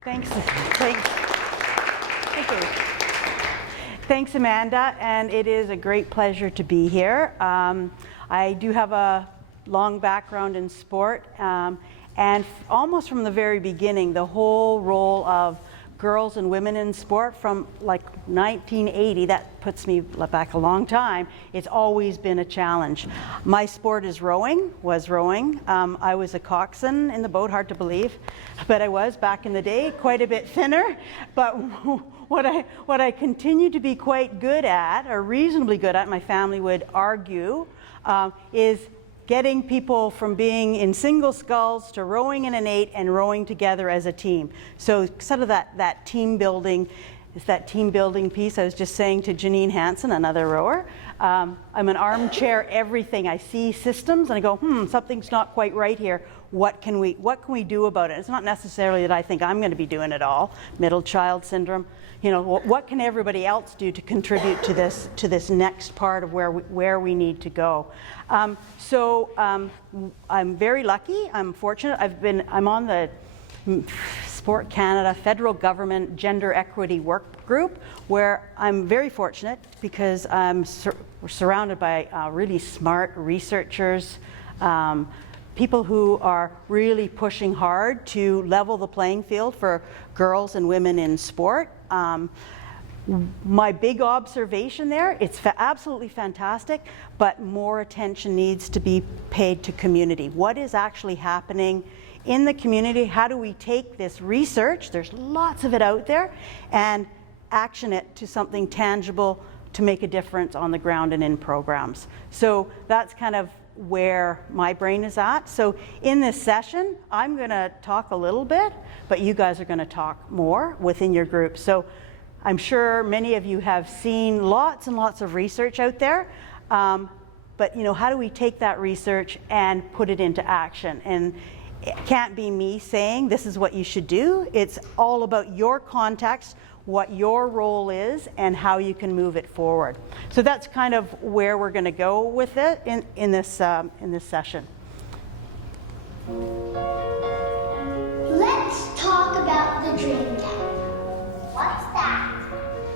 Thanks, Amanda, and it is a great pleasure to be here. I do have a long background in sport, and almost from the very beginning, the whole role of girls and women in sport from like 1980, that puts me back a long time, it's always been a challenge. My sport is rowing, was rowing. I was a coxswain in the boat, hard to believe, but I was back in the day, quite a bit thinner. But what I continue to be quite good at, or reasonably good at, my family would argue, is getting people from being in single sculls to rowing in an 8 and rowing together as a team. So sort of that team building, it's that team building piece. I was just saying to Janine Hansen, another rower, I'm an armchair everything. I see systems and I go, something's not quite right here. What can we do about it? It's not necessarily that I think I'm going to be doing it all. Middle child syndrome. You know, what can everybody else do to contribute to this next part of where we need to go? So I'm very lucky. I'm fortunate. I'm on the Sport Canada federal government gender equity work group, where I'm very fortunate because we're surrounded by really smart researchers, people who are really pushing hard to level the playing field for girls and women in sport. My big observation there, it's absolutely fantastic, but more attention needs to be paid to community. What is actually happening in the community? How do we take this research, there's lots of it out there, and action it to something tangible to make a difference on the ground and in programs? So that's kind of where my brain is at. So in this session, I'm going to talk a little bit, but you guys are going to talk more within your group. So I'm sure many of you have seen lots and lots of research out there, but you know, how do we take that research and put it into action? And it can't be me saying this is what you should do. It's all about your context, what your role is, and how you can move it forward. So that's kind of where we're going to go with it in this session. Let's talk about the dream gap. What's that?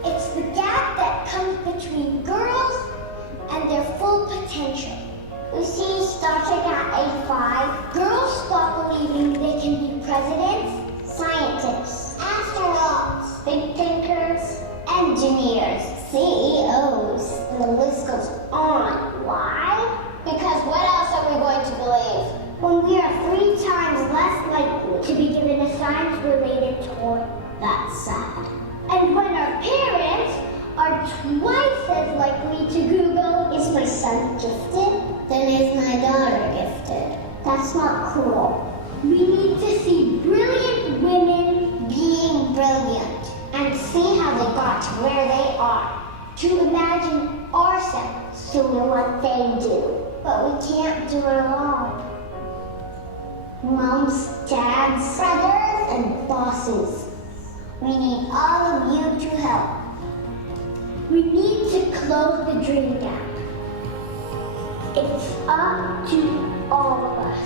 It's the gap that comes between girls and their full potential. You see, starting at age 5, girls start believing they can be presidents, scientists, astronauts, big thinkers, engineers, CEOs, and the list goes on. Why? Because what else are we going to believe? When we are 3 times less likely to be given a science-related toy. That's sad. And when our parents are twice as likely to Google, is my son gifted? Then is my daughter gifted? That's not cool. We need to see brilliant women being brilliant and see how they got to where they are. To imagine ourselves doing what they do. But we can't do it alone. Moms, dads, brothers, and bosses. We need all of you to help. We need to close the dream gap. It's up to all of us.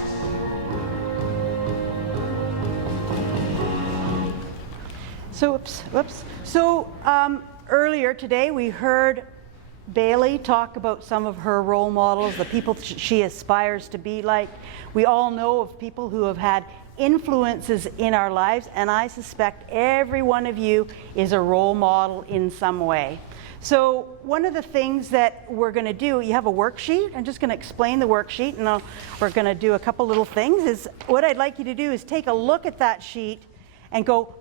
So, So earlier today we heard Bailey talk about some of her role models, the people she aspires to be like. We all know of people who have had influences in our lives, and I suspect every one of you is a role model in some way. So one of the things that we're going to do, you have a worksheet. I'm just going to explain the worksheet, and we're going to do a couple little things. Is what I'd like you to do is take a look at that sheet and go,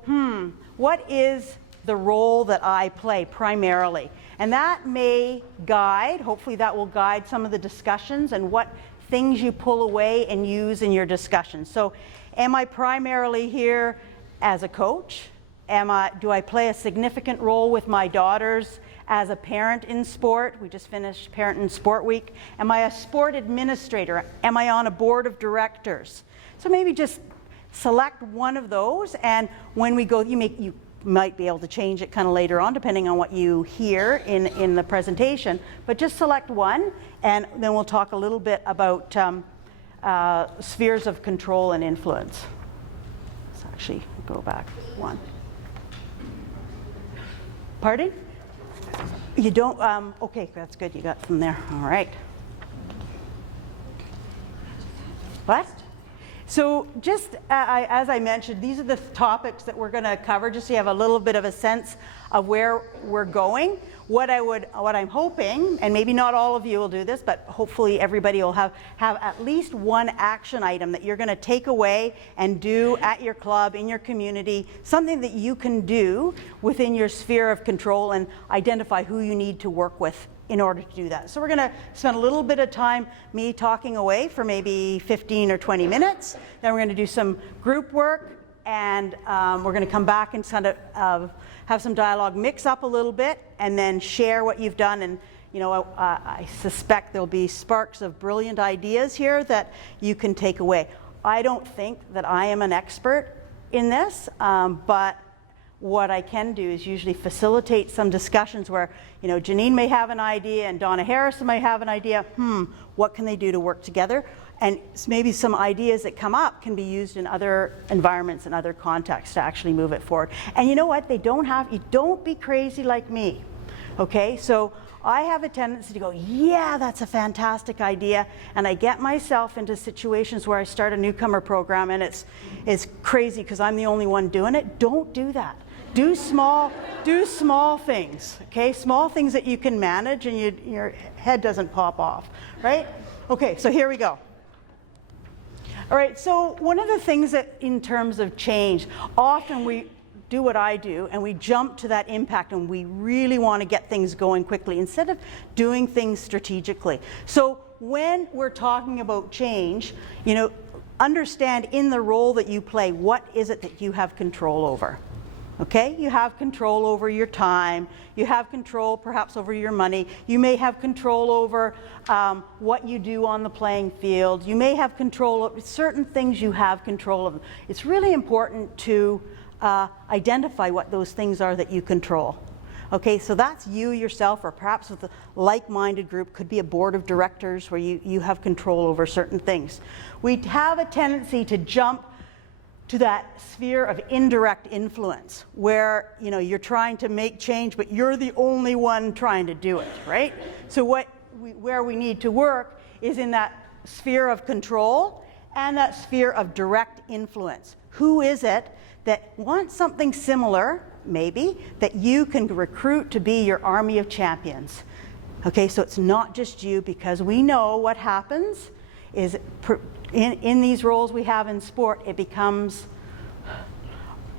what is the role that I play primarily? And that may guide, hopefully that will guide some of the discussions and what things you pull away and use in your discussion. So am I primarily here as a coach? Do I play a significant role with my daughters as a parent in sport? We just finished Parent in Sport Week. Am I a sport administrator? Am I on a board of directors? So maybe just select one of those, and when we go, you might be able to change it kind of later on depending on what you hear in the presentation, but just select one, and then we'll talk a little bit about spheres of control and influence. Let's actually go back one. Pardon? You don't, okay, that's good, you got from there, all right. What? So just as I mentioned, these are the topics that we're going to cover, just so you have a little bit of a sense of where we're going. What I'm hoping, and maybe not all of you will do this, but hopefully everybody will have at least one action item that you're going to take away and do at your club, in your community, something that you can do within your sphere of control and identify who you need to work with in order to do that. So we're going to spend a little bit of time me talking away for maybe 15 or 20 minutes. Then we're going to do some group work, and we're going to come back and kind of have some dialogue, mix up a little bit, and then share what you've done. And you know, I suspect there'll be sparks of brilliant ideas here that you can take away. I don't think that I am an expert in this, but what I can do is usually facilitate some discussions where, you know, Janine may have an idea and Donna Harrison may have an idea. What can they do to work together? And maybe some ideas that come up can be used in other environments and other contexts to actually move it forward. And you know what? You don't be crazy like me, okay? So I have a tendency to go, yeah, that's a fantastic idea. And I get myself into situations where I start a newcomer program and it's crazy because I'm the only one doing it. Don't do that. Do small things, okay? Small things that you can manage and your head doesn't pop off, right? Okay, so here we go. All right, so one of the things that in terms of change, often we do what I do and we jump to that impact and we really want to get things going quickly instead of doing things strategically. So when we're talking about change, you know, understand in the role that you play, what is it that you have control over? Okay, you have control over your time, you have control perhaps over your money, you may have control over what you do on the playing field, you may have control over certain things you have control of. It's really important to identify what those things are that you control. Okay, so that's you yourself, or perhaps with a like-minded group, could be a board of directors where you have control over certain things. We have a tendency to jump to that sphere of indirect influence where, you know, you're trying to make change but you're the only one trying to do it, right? So where we need to work is in that sphere of control and that sphere of direct influence. Who is it that wants something similar, maybe, that you can recruit to be your army of champions? Okay, so it's not just you, because we know what happens is in these roles we have in sport, it becomes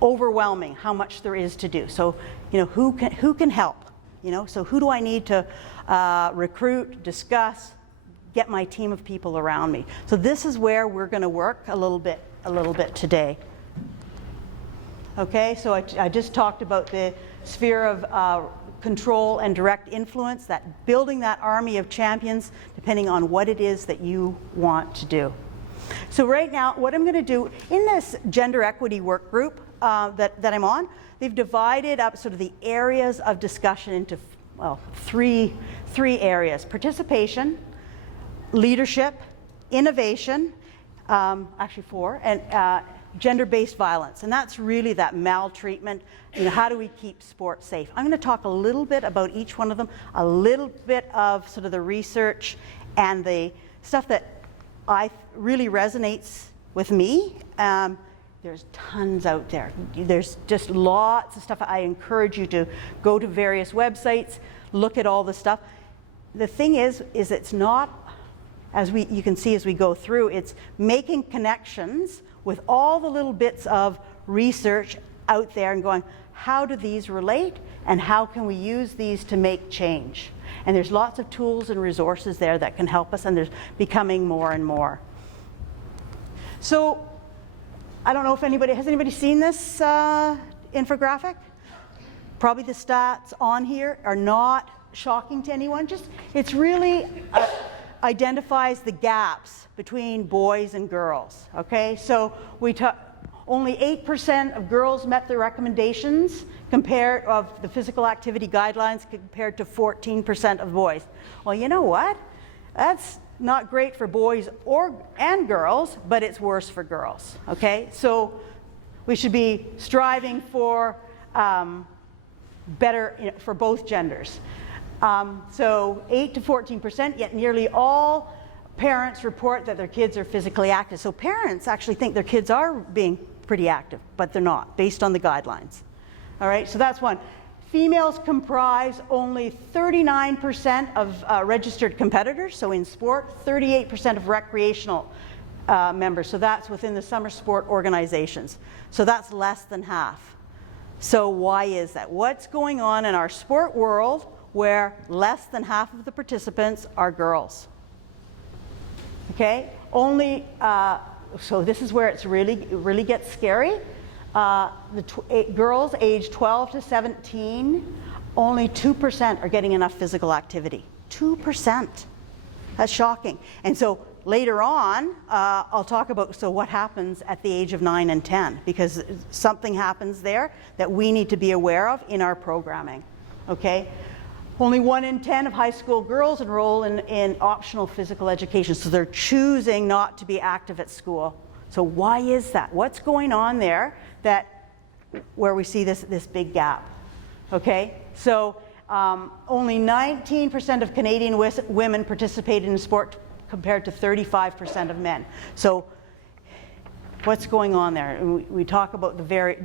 overwhelming how much there is to do. So, you know, who can help? You know, so who do I need to recruit, discuss, get my team of people around me? So this is where we're going to work a little bit today. Okay, so I just talked about the sphere of control and direct influence, that building that army of champions depending on what it is that you want to do. So right now, what I'm going to do in this gender equity work group that I'm on, they've divided up sort of the areas of discussion into, well, three areas: participation, leadership, innovation, actually four, and gender-based violence. And that's really that maltreatment. You know, how do we keep sport safe? I'm going to talk a little bit about each one of them, a little bit of sort of the research and the stuff that really resonates with me. There's tons out there. There's just lots of stuff. I encourage you to go to various websites, look at all the stuff. The thing is it's not, you can see as we go through, it's making connections with all the little bits of research out there and going, how do these relate and how can we use these to make change? And there's lots of tools and resources there that can help us, and there's becoming more and more. So I don't know if has anybody seen this infographic? Probably the stats on here are not shocking to anyone. It's really identifies the gaps between boys and girls, okay? So only 8% of girls met the recommendations of the physical activity guidelines compared to 14% of boys. Well, you know what? That's not great for boys and girls, but it's worse for girls, okay? So we should be striving for better for both genders. So 8 to 14%, yet nearly all parents report that their kids are physically active. So parents actually think their kids are being pretty active, but they're not, based on the guidelines. All right, so that's one. Females comprise only 39% of registered competitors, so in sport, 38% of recreational members, so that's within the summer sport organizations. So that's less than half. So why is that? What's going on in our sport world where less than half of the participants are girls? Okay, only, so this is where it really gets scary. Girls aged 12 to 17, only 2% are getting enough physical activity. 2%. That's shocking. And so later on, I'll talk about what happens at the age of 9 and 10, because something happens there that we need to be aware of in our programming. Okay? Only 1 in 10 of high school girls enroll in optional physical education, so they're choosing not to be active at school. So why is that? What's going on there where we see this big gap? Okay, so only 19% of Canadian women participate in sport compared to 35% of men. So what's going on there? And we talk about the very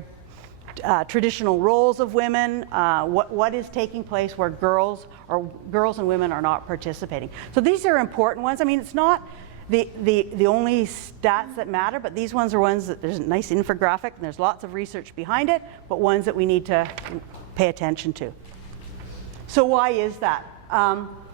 traditional roles of women, what is taking place where girls and women are not participating. So these are important ones. I mean, it's not the only stats that matter, but these ones are ones that there's a nice infographic and there's lots of research behind it, but ones that we need to pay attention to. So why is that?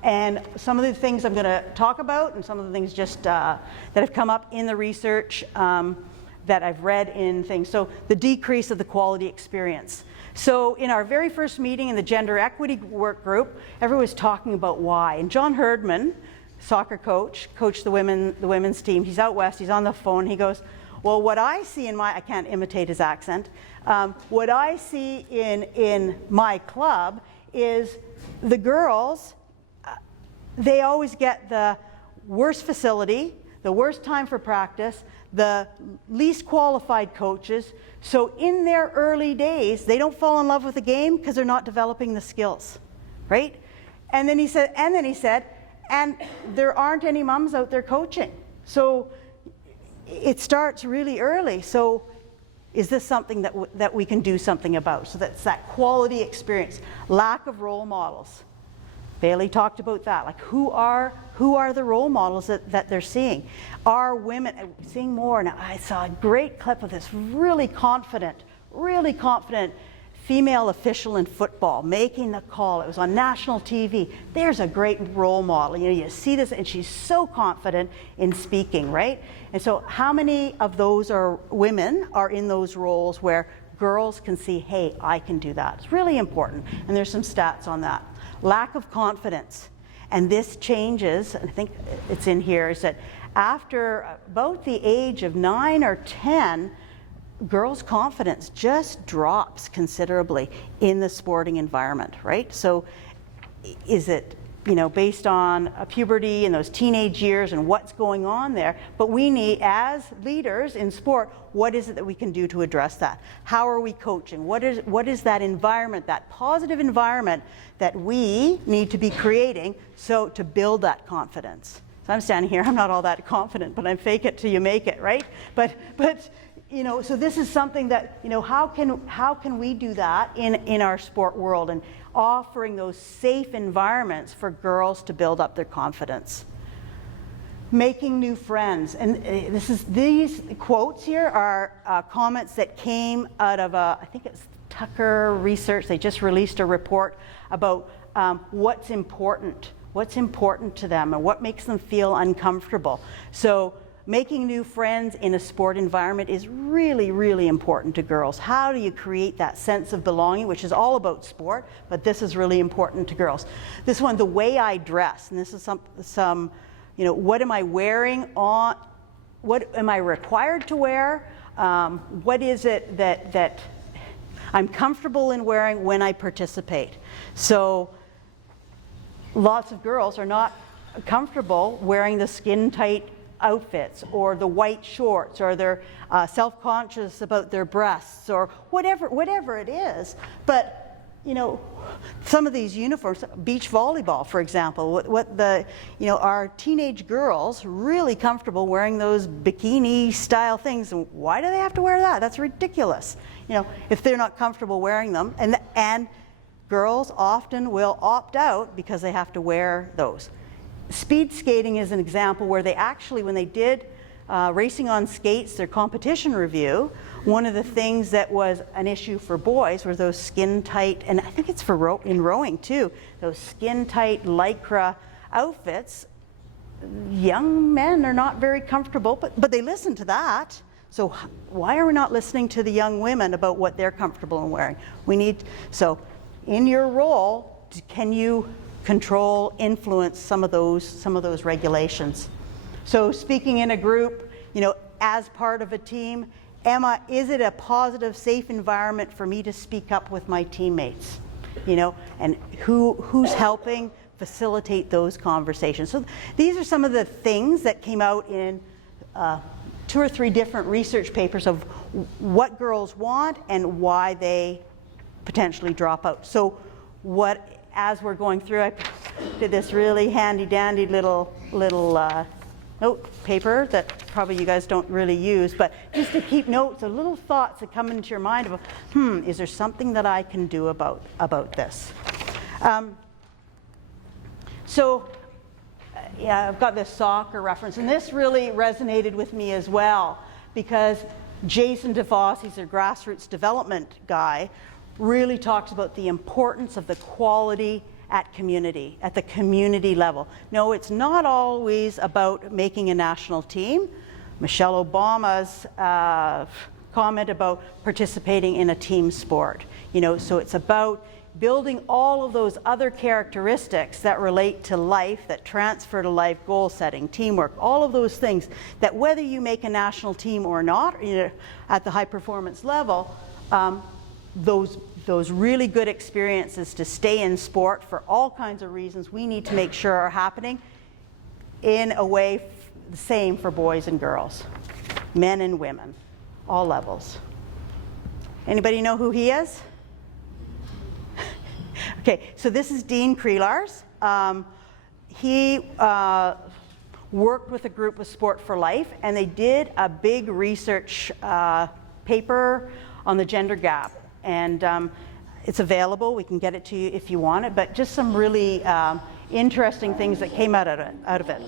And some of the things I'm going to talk about, and some of the things just that have come up in the research that I've read in things. So the decrease of the quality experience. So in our very first meeting in the gender equity work group, everyone was talking about why. And John Herdman, soccer coach, coached the women's team. He's out west, he's on the phone, he goes, well, what I see in I can't imitate his accent, what I see in my club is the girls, they always get the worst facility, the worst time for practice, the least qualified coaches. So in their early days, they don't fall in love with the game because they're not developing the skills, right? And then he said, and there aren't any moms out there coaching. So it starts really early. So is this something that we can do something about? So that's that quality experience, lack of role models. Bailey talked about that, like who are the role models that they're seeing? Are women seeing more? And I saw a great clip of this really confident female official in football making the call. It was on national TV. There's a great role model. You know, you see this, and she's so confident in speaking, right? And so how many of those women are in those roles where girls can see, hey, I can do that? It's really important, and there's some stats on that. Lack of confidence, and this changes, I think it's in here, is that after about the age of 9 or 10, girls' confidence just drops considerably in the sporting environment, right? So is it, based on puberty and those teenage years and what's going on there? But we need, as leaders in sport, what is it that we can do to address that? How are we coaching? What is that environment, that positive environment that we need to be creating to build that confidence? So I'm standing here, I'm not all that confident, but I'm fake it till you make it, right? But so this is something that, how can we do that in our sport world, and offering those safe environments for girls to build up their confidence. Making new friends, and these quotes here are comments that came out of I think it's Tucker Research. They just released a report about what's important to them and what makes them feel uncomfortable. So making new friends in a sport environment is really, really important to girls. How do you create that sense of belonging, which is all about sport, but this is really important to girls. This one, the way I dress, and this is some what am I wearing on, what am I required to wear, what is it that I'm comfortable in wearing when I participate. So lots of girls are not comfortable wearing the skin-tight outfits, or the white shorts, or they're self-conscious about their breasts, or whatever it is. But you know, some of these uniforms, beach volleyball, for example, are teenage girls really comfortable wearing those bikini style things? And why do they have to wear that? That's ridiculous. You know, if they're not comfortable wearing them, and girls often will opt out because they have to wear those. Speed skating is an example where they actually, when they did racing on skates, their competition review, one of the things that was an issue for boys were those skin tight, and I think it's for in rowing too, those skin tight Lycra outfits. Young men are not very comfortable, but they listen to that. So why are we not listening to the young women about what they're comfortable in wearing? So in your role, can you control, influence some of those regulations? So speaking in a group, you know, as part of a team, is it a positive, safe environment for me to speak up with my teammates? You know, and who's helping facilitate those conversations? So these are some of the things that came out in 2 or 3 different research papers of what girls want and why they potentially drop out. So as we're going through, I did this really handy dandy little note paper that probably you guys don't really use, but just to keep notes of little thoughts that come into your mind of, is there something that I can do about this? Yeah, I've got this soccer reference, and this really resonated with me as well, because Jason DeVos, he's a grassroots development guy, really talks about the importance of the quality at the community level. No, it's not always about making a national team. Michelle Obama's comment about participating in a team sport. You know, so it's about building all of those other characteristics that relate to life, that transfer to life, goal setting, teamwork, all of those things that whether you make a national team or not, you know, at the high performance level, those really good experiences to stay in sport for all kinds of reasons we need to make sure are happening in a way the same for boys and girls, men and women, all levels. Anybody know who he is? Okay, so this is Dean Creelars. He worked with a group with Sport for Life, and they did a big research paper on the gender gap. And it's available. We can get it to you if you want it, but just some really interesting things that came out of it.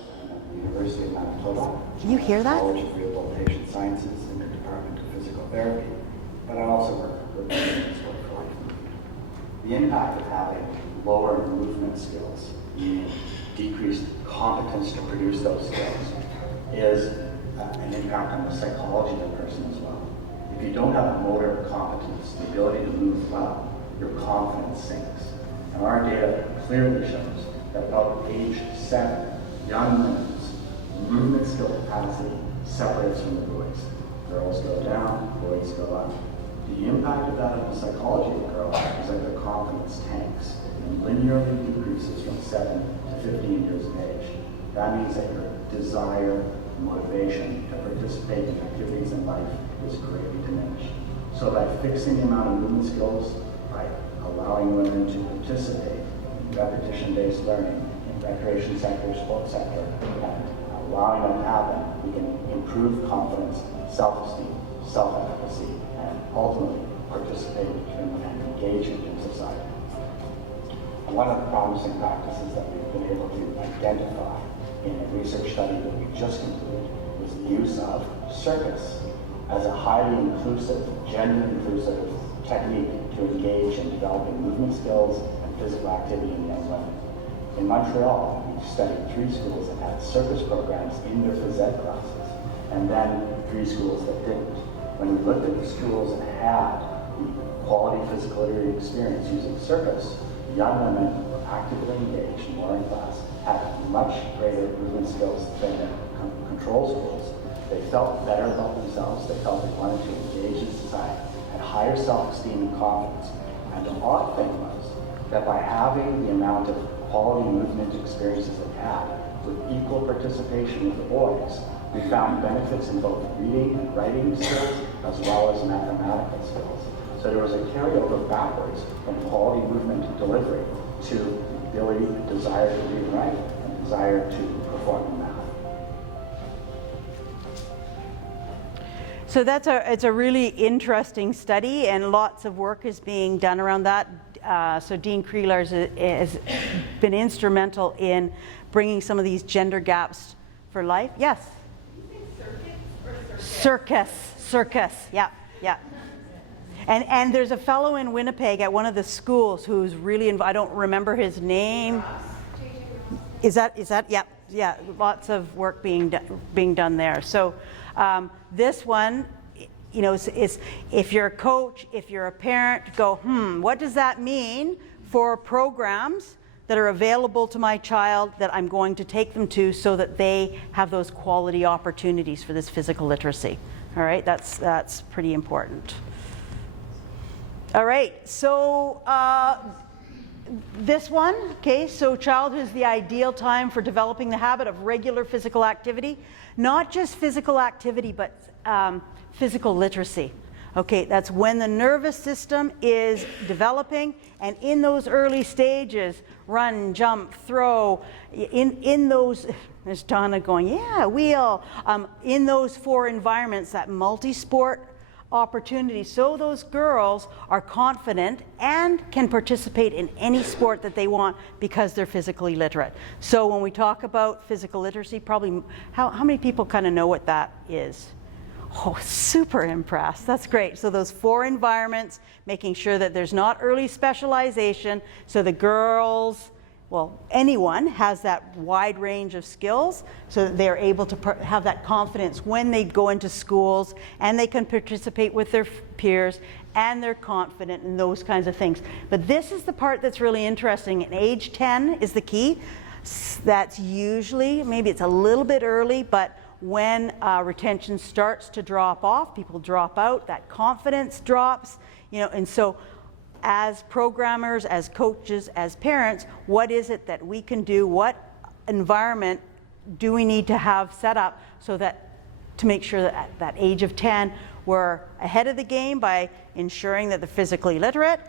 University of Manitoba. Can you hear that? College of Rehabilitation Sciences in the Department of Physical Therapy, but I also work with Sport for Life. The impact of having lower movement skills, meaning decreased competence to produce those skills, is an impact on the psychology of the person as well. If you don't have motor competence, the ability to move well, your confidence sinks. And our data clearly shows that about age 7, young women's movement skill capacity separates from the boys. Girls go down, boys go up. The impact of that on the psychology of the girl is that their confidence tanks and linearly decreases from 7 to 15 years of age. That means that your desire, motivation to participate in activities in life is greatly diminished. So by fixing the amount of movement skills, by allowing women to participate in repetition-based learning in recreation sector, sports sector, and allowing them to happen, we can improve confidence, self-esteem, self-efficacy, and ultimately participate and engage in society. And one of the promising practices that we've been able to identify in a research study that we just completed was the use of circus as a highly inclusive, gender-inclusive technique to engage in developing movement skills and physical activity in young women. In Montreal, we studied 3 schools that had circus programs in their phys ed classes, and then 3 schools that didn't. When we looked at the schools that had the quality physical experience using circus, young women were actively engaged more in class, had much greater movement skills than their control schools. They felt better about themselves, they felt they wanted to engage in society, had higher self-esteem and confidence. And the odd thing was that by having the amount of quality movement experiences they had, with equal participation with the boys, We found benefits in both reading and writing skills as well as mathematical skills. So there was a carryover backwards from quality movement and delivery to the ability and desire to read and write and desire to perform in math. So it's a really interesting study, and lots of work is being done around that. So Dean Creeler has been instrumental in bringing some of these gender gaps for life. Yes? Circus, yeah. And there's a fellow in Winnipeg at one of the schools who's really I don't remember his name. Is that? Yeah. Lots of work being done there. So this one, you know, is if you're a coach, if you're a parent, go, what does that mean for programs that are available to my child that I'm going to take them to so that they have those quality opportunities for this physical literacy? All right, that's pretty important. All right, so this one, okay, so childhood is the ideal time for developing the habit of regular physical activity. Not just physical activity, but physical literacy. Okay, that's when the nervous system is developing, and in those early stages, run, jump, throw, in those, there's Donna going, yeah, wheel, in those 4 environments, that multi-sport opportunity, so those girls are confident and can participate in any sport that they want because they're physically literate. So when we talk about physical literacy, probably, how many people kind of know what that is? Oh, super impressed. That's great. So those 4 environments, making sure that there's not early specialization, so the girls, well, anyone has that wide range of skills, so that they're able to have that confidence when they go into schools, and they can participate with their peers, and they're confident in those kinds of things. But this is the part that's really interesting, and age 10 is the key. That's usually, maybe it's a little bit early, but when retention starts to drop off, people drop out, that confidence drops, you know, and so as programmers, as coaches, as parents, what is it that we can do? What environment do we need to have set up so that to make sure that at that age of 10, we're ahead of the game by ensuring that they're physically literate,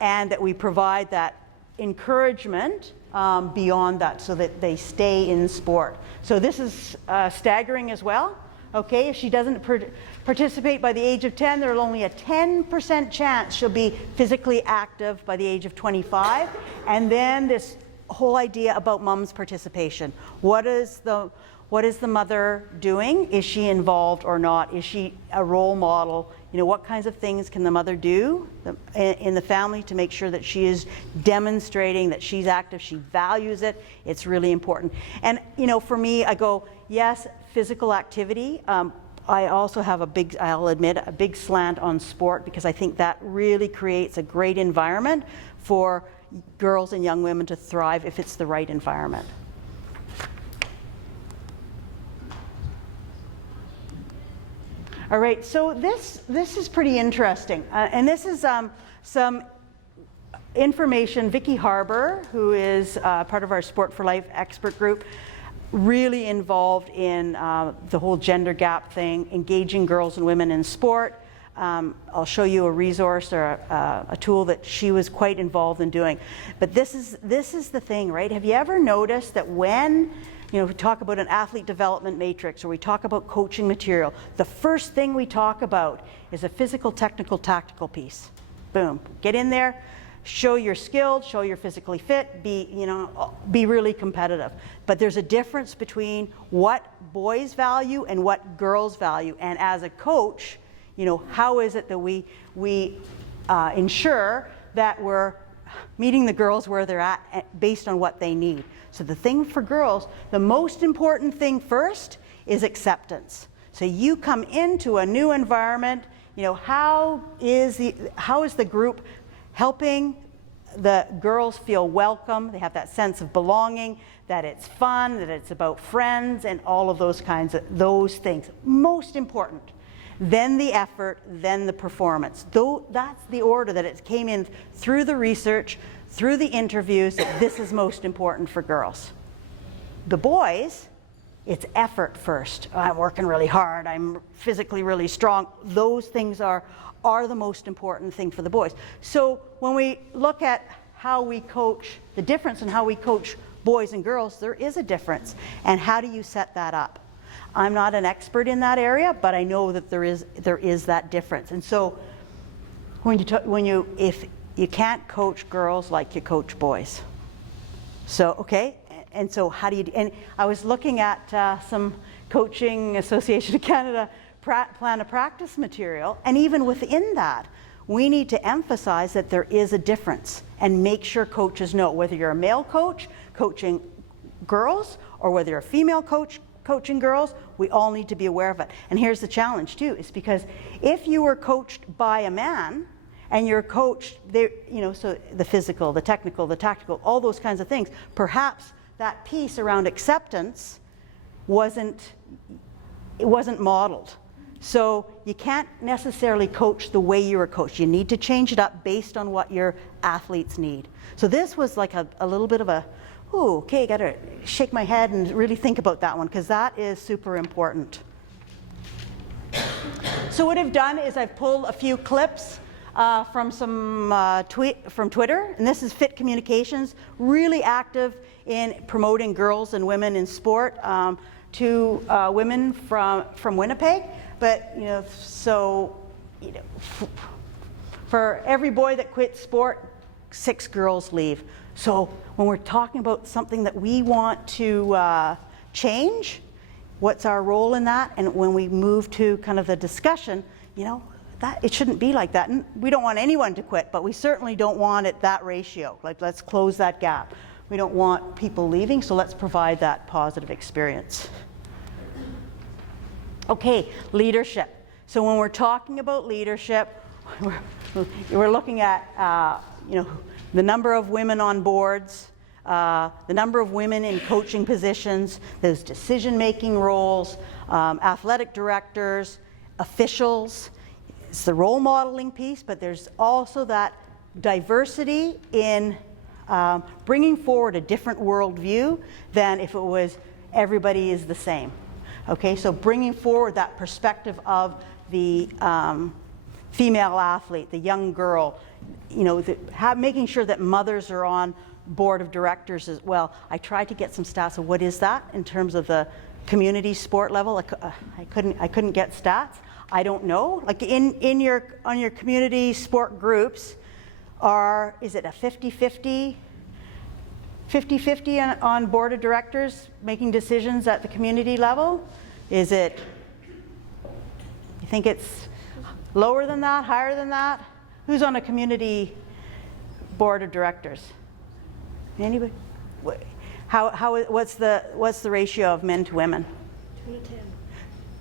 and that we provide that encouragement beyond that so that they stay in sport. So this is staggering as well. Okay, if she doesn't participate by the age of 10, there's only a 10% chance she'll be physically active by the age of 25. And then this whole idea about mom's participation. What is the mother doing? Is she involved or not? Is she a role model? You know, what kinds of things can the mother do in the family to make sure that she is demonstrating that she's active, she values it? It's really important. And, you know, for me, I go, yes, physical activity. I also have I'll admit, a big slant on sport, because I think that really creates a great environment for girls and young women to thrive if it's the right environment. All right, so this is pretty interesting, and this is some information. Vicki Harbour, who is part of our Sport for Life expert group, really involved in the whole gender gap thing, engaging girls and women in sport. I'll show you a resource or a tool that she was quite involved in doing. But this is the thing, right? Have you ever noticed that when we talk about an athlete development matrix, or we talk about coaching material, the first thing we talk about is a physical, technical, tactical piece. Boom. Get in there, show you're skilled, show you're physically fit, be really competitive. But there's a difference between what boys value and what girls value. And as a coach, how is it that we ensure that we're meeting the girls where they're at based on what they need? So the thing for girls, the most important thing first is acceptance. So you come into a new environment, how is the group helping the girls feel welcome? They have that sense of belonging, that it's fun, that it's about friends, and all of those things. Most important. Then the effort, then the performance. Though that's the order that it came in through the research, through the interviews, that this is most important for girls. The boys, It's effort first. I'm working really hard. I'm physically really strong. Those things are the most important thing for the boys. So when we look at how we coach, the difference in how we coach boys and girls, there is a difference. And how do you set that up? I'm not an expert in that area, but I know that there is that difference. And so if you can't coach girls like you coach boys. So, okay, and so how do you, and I was looking at some Coaching Association of Canada plan of practice material, and even within that, we need to emphasize that there is a difference and make sure coaches know, whether you're a male coach coaching girls or whether you're a female coach coaching girls, we all need to be aware of it. And here's the challenge too, is because if you were coached by a man and you're coached, so the physical, the technical, the tactical, all those kinds of things, perhaps that piece around acceptance wasn't modeled. So you can't necessarily coach the way you were coached. You need to change it up based on what your athletes need. So this was like a little bit of a, ooh, okay, gotta shake my head and really think about that one, because that is super important. So what I've done is I've pulled a few clips from some from Twitter, and this is Fit Communications, really active in promoting girls and women in sport to women from Winnipeg. But for every boy that quits sport, 6 girls leave. So when we're talking about something that we want to change, what's our role in that? And when we move to kind of the discussion, that it shouldn't be like that. And we don't want anyone to quit, but we certainly don't want it that ratio. Like, let's close that gap. We don't want people leaving, so let's provide that positive experience. Okay, leadership. So when we're talking about leadership, we're looking at the number of women on boards, the number of women in coaching positions, those decision-making roles, athletic directors, officials. It's the role modeling piece, but there's also that diversity in bringing forward a different worldview than if it was everybody is the same. Okay, so bringing forward that perspective of the female athlete, the young girl, making sure that mothers are on board of directors as well. I tried to get some stats of what is that in terms of the community sport level. I couldn't get stats. I don't know. Like on your community sport groups, is it a 50-50 on board of directors making decisions at the community level? Is it, you think it's lower than that, higher than that? Who's on a community board of directors? Anybody? What's the ratio of men to women? 2 to 10.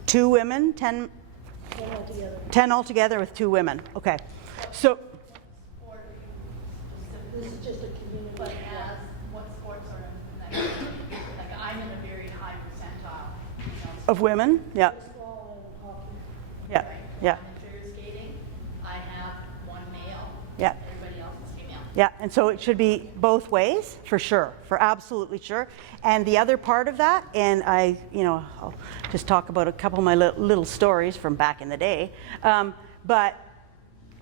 2 women, 10 altogether. 10 altogether with 2 women. Okay. So This is just a community. But as what sports are in that, like I'm in a very high percentile. of women, yeah. Baseball and hockey. Yeah. Yeah. In figure skating, I have 1 male. Yeah. Everybody else is female. Yeah, and so it should be both ways, for sure, for absolutely sure. And the other part of that, and I'll just talk about a couple of my little stories from back in the day, but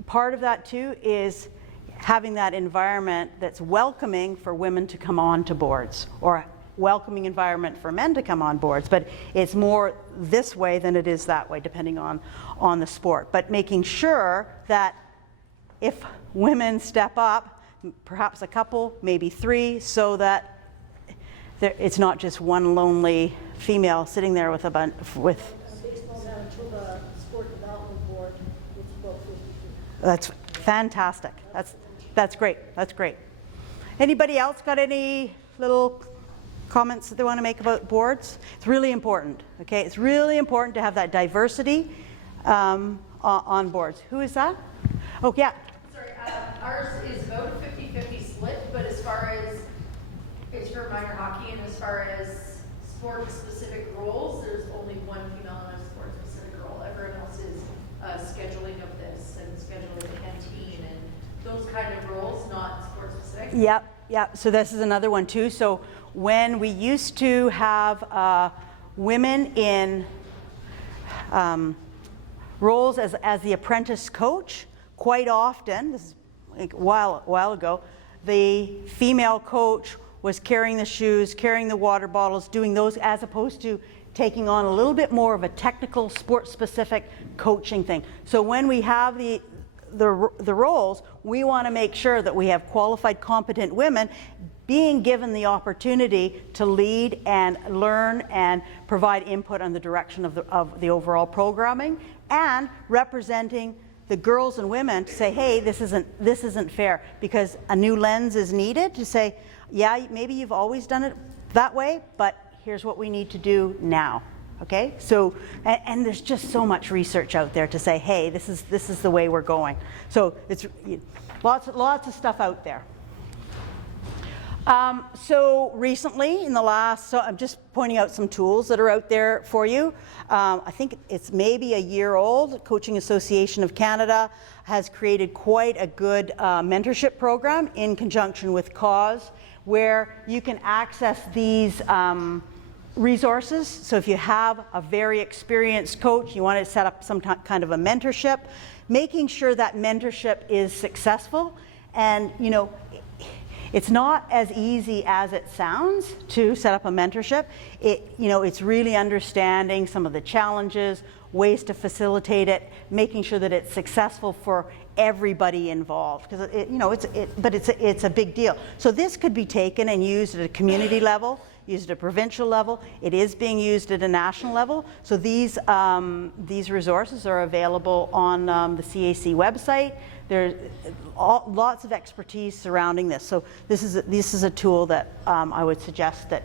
part of that too is having that environment that's welcoming for women to come on to boards, or welcoming environment for men to come on boards, but it's more this way than it is that way, depending on the sport. But making sure that if women step up, perhaps a couple, maybe 3, so that it's not just one lonely female sitting there with a bunch with. Baseball Manitoba Sport Development Board, it's about 50. That's fantastic. That's great. That's great. Anybody else got any little comments that they want to make about boards? It's really important. Okay, it's really important to have that diversity on boards. Who is that? Oh yeah. Sorry, ours is about a 50-50 split, but as far as it's for minor hockey and as far as sport-specific roles, there's only 1 female in a sport-specific role. Everyone else is scheduling of this and scheduling the canteen and those kind of roles, not sport-specific. Yep. So this is another one too. So when we used to have women in roles as the apprentice coach. Quite often, this is like a while ago, the female coach was carrying the shoes, carrying the water bottles, doing those, as opposed to taking on a little bit more of a technical, sport-specific coaching thing. So when we have the roles, we want to make sure that we have qualified, competent women being given the opportunity to lead and learn and provide input on the direction of the overall programming, and representing the girls and women to say, hey, this isn't fair, because a new lens is needed to say, yeah, maybe you've always done it that way, but here's what we need to do now. Okay, so and there's just so much research out there to say, hey, this is the way we're going. So it's lots of stuff out there. So recently, in the last, so I'm just pointing out some tools that are out there for you. I think it's maybe a year old. Coaching Association of Canada has created quite a good mentorship program in conjunction with CAUSE, where you can access these resources. So if you have a very experienced coach, you want to set up some kind of a mentorship, making sure that mentorship is successful. And you know, it's not as easy as it sounds to set up a mentorship. It's really understanding some of the challenges, ways to facilitate it, making sure that it's successful for everybody involved, because it's a big deal. So this could be taken and used at a community level, used at a provincial level. It is being used at a national level. So these resources are available on the CAC website. There's lots of expertise surrounding this. So this is a tool that I would suggest that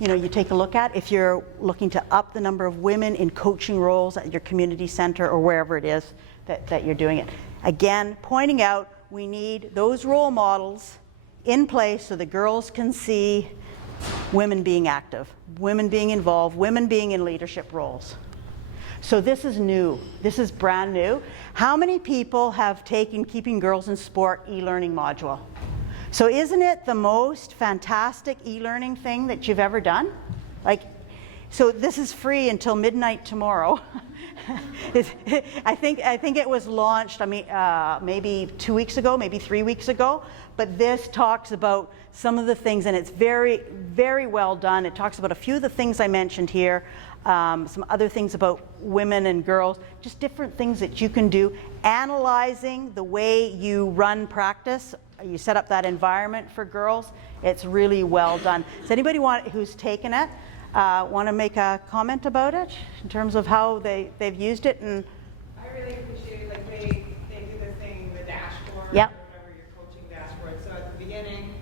you take a look at if you're looking to up the number of women in coaching roles at your community center or wherever it is that you're doing it. Again, pointing out we need those role models in place so the girls can see women being active, women being involved, women being in leadership roles. So this is new. This is brand new. How many people have taken Keeping Girls in Sport e-learning module? So isn't it the most fantastic e-learning thing that you've ever done? So this is free until midnight tomorrow. I think it was launched, maybe 2 weeks ago, maybe 3 weeks ago. But this talks about some of the things, and it's very, very well done. It talks about a few of the things I mentioned here, some other things about women and girls, just different things that you can do, analyzing the way you run practice. You set up that environment for girls. It's really well done. Does anybody who's taken it want to make a comment about it in terms of how they've used it? And I really appreciate they do this thing, the dashboard, yep. or whatever your coaching dashboard. So at the beginning,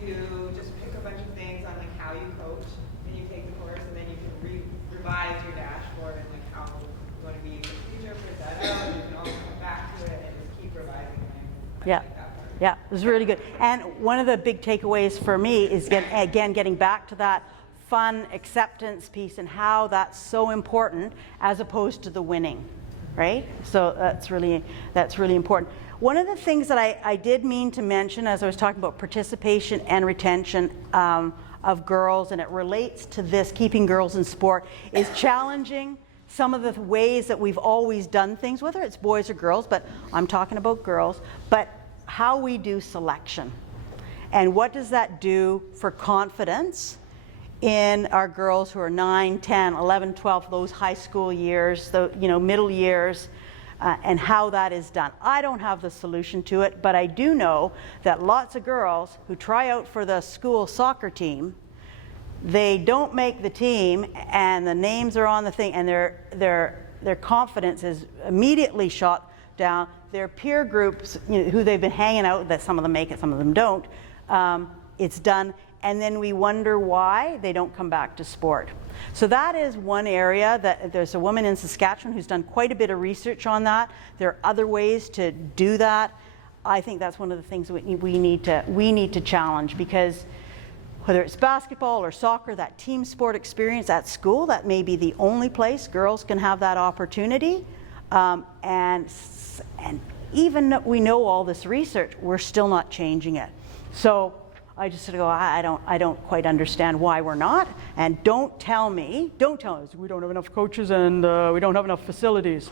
you just pick a bunch of things on how you coach, and you take the course, and then you can revise your dashboard and how you want to be in the future, print that out. You can also come back to it and just keep revising it. Yeah. Yeah, it was really good. And one of the big takeaways for me is, getting back to that fun acceptance piece and how that's so important as opposed to the winning, right? So that's really important. One of the things that I did mean to mention as I was talking about participation and retention of girls, and it relates to this Keeping Girls in Sport, is challenging some of the ways that we've always done things, whether it's boys or girls, but I'm talking about girls, but how we do selection. And what does that do for confidence in our girls who are 9, 10, 11, 12, those high school years, the middle years, and how that is done. I don't have the solution to it, but I do know that lots of girls who try out for the school soccer team, they don't make the team, and the names are on the thing, and their confidence is immediately shot down. Their peer groups, who they've been hanging out with, that some of them make it, some of them don't, it's done, and then we wonder why they don't come back to sport. So that is one area that there's a woman in Saskatchewan who's done quite a bit of research on that. There are other ways to do that. I think that's one of the things we need to challenge, because whether it's basketball or soccer, that team sport experience at school, that may be the only place girls can have that opportunity. And even though we know all this research, we're still not changing it. So I just sort of go, I don't quite understand why we're not, and don't tell us we don't have enough coaches and we don't have enough facilities.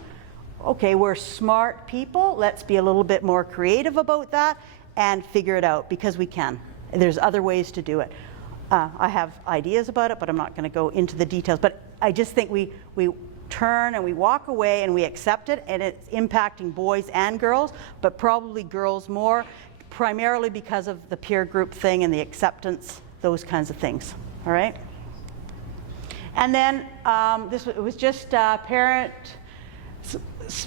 Okay, we're smart people. Let's be a little bit more creative about that and figure it out, because we can. There's other ways to do it. I have ideas about it, but I'm not going to go into the details. But I just think we turn and we walk away and we accept it, and it's impacting boys and girls, but probably girls more, primarily because of the peer group thing and the acceptance, those kinds of things. All right? And then it was just Parents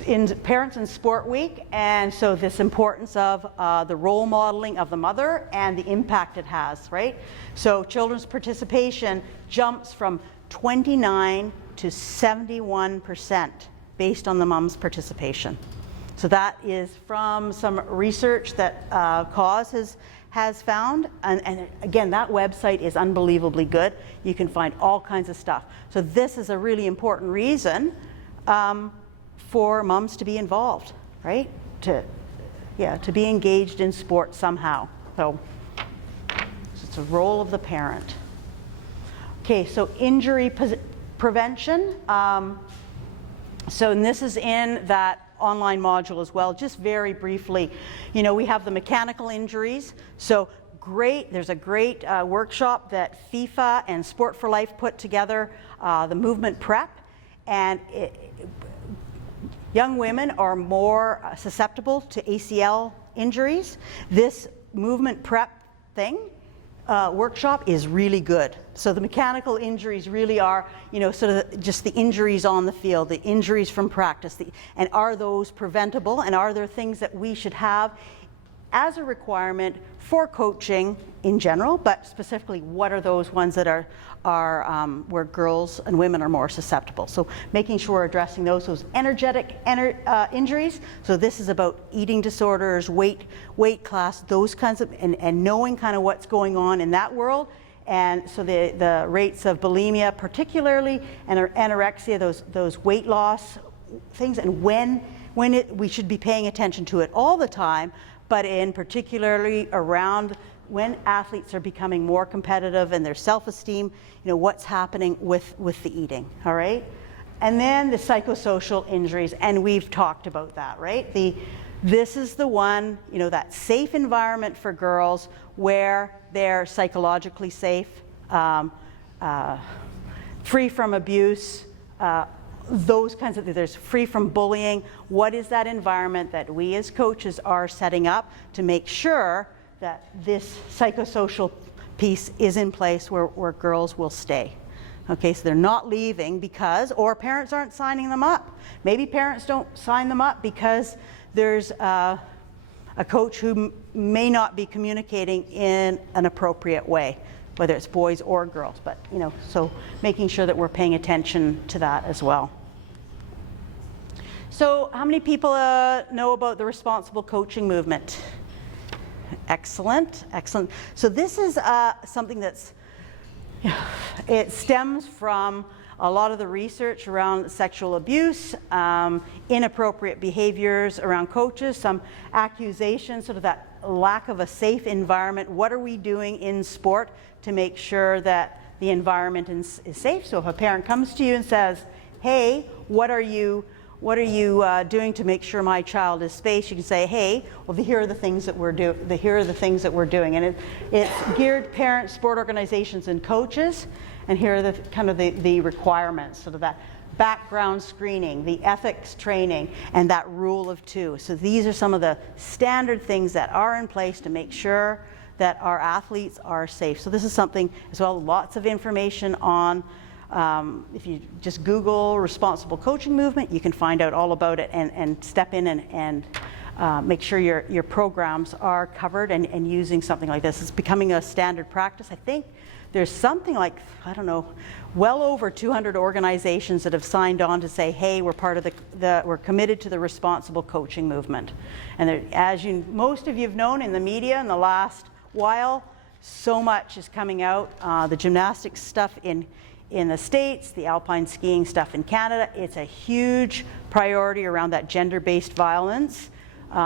in Sport Week, and so this importance of the role modeling of the mother and the impact it has, right? So children's participation jumps from 29 to 71% based on the mom's participation. So that is from some research that Cause has found, and again, that website is unbelievably good. You can find all kinds of stuff. So this is a really important reason for moms to be involved, right? To be engaged in sport somehow. So it's a role of the parent. Okay, so injury prevention. And this is in that online module as well. Just very briefly, we have the mechanical injuries. So there's a great workshop that FIFA and Sport for Life put together, the movement prep, and young women are more susceptible to ACL injuries. This movement prep workshop is really good. So the mechanical injuries really are, sort of just the injuries on the field, the injuries from practice, and are those preventable, and are there things that we should have as a requirement for coaching in general, but specifically what are those ones that are where girls and women are more susceptible. So making sure we're addressing those energetic injuries. So this is about eating disorders, weight class, those kinds of, and knowing kind of what's going on in that world. And so the rates of bulimia particularly, and anorexia, those weight loss things, and when we should be paying attention to it all the time, but in particularly around when athletes are becoming more competitive and their self-esteem, what's happening with the eating, all right? And then the psychosocial injuries, and we've talked about that, right? This is the one, that safe environment for girls where they're psychologically safe, free from abuse, those kinds of things. There's free from bullying. What is that environment that we as coaches are setting up to make sure that this psychosocial piece is in place where girls will stay? Okay, so they're not leaving or parents aren't signing them up. Maybe parents don't sign them up because there's a coach who may not be communicating in an appropriate way, whether it's boys or girls, but so making sure that we're paying attention to that as well. So how many people know about the responsible coaching movement? Excellent. So this is something it stems from a lot of the research around sexual abuse, inappropriate behaviors around coaches, some accusations, sort of that lack of a safe environment. What are we doing in sport to make sure that the environment is safe? So if a parent comes to you and says, hey, what are you doing to make sure my child is safe? You can say, hey, well, here are the things that we're doing. And it's geared parents, sport organizations, and coaches. And here are the requirements, sort of that background screening, the ethics training, and that rule of two. So these are some of the standard things that are in place to make sure that our athletes are safe. So this is something as well, lots of information on. If you just Google responsible coaching movement, you can find out all about it and step in and make sure your programs are covered and using something like this. It's becoming a standard practice. I think there's something like, well over 200 organizations that have signed on to say, hey, we're part of we're committed to the responsible coaching movement. And as most of you have known in the media in the last while, so much is coming out. The gymnastics stuff in the States, the alpine skiing stuff in Canada. It's a huge priority around that gender-based violence,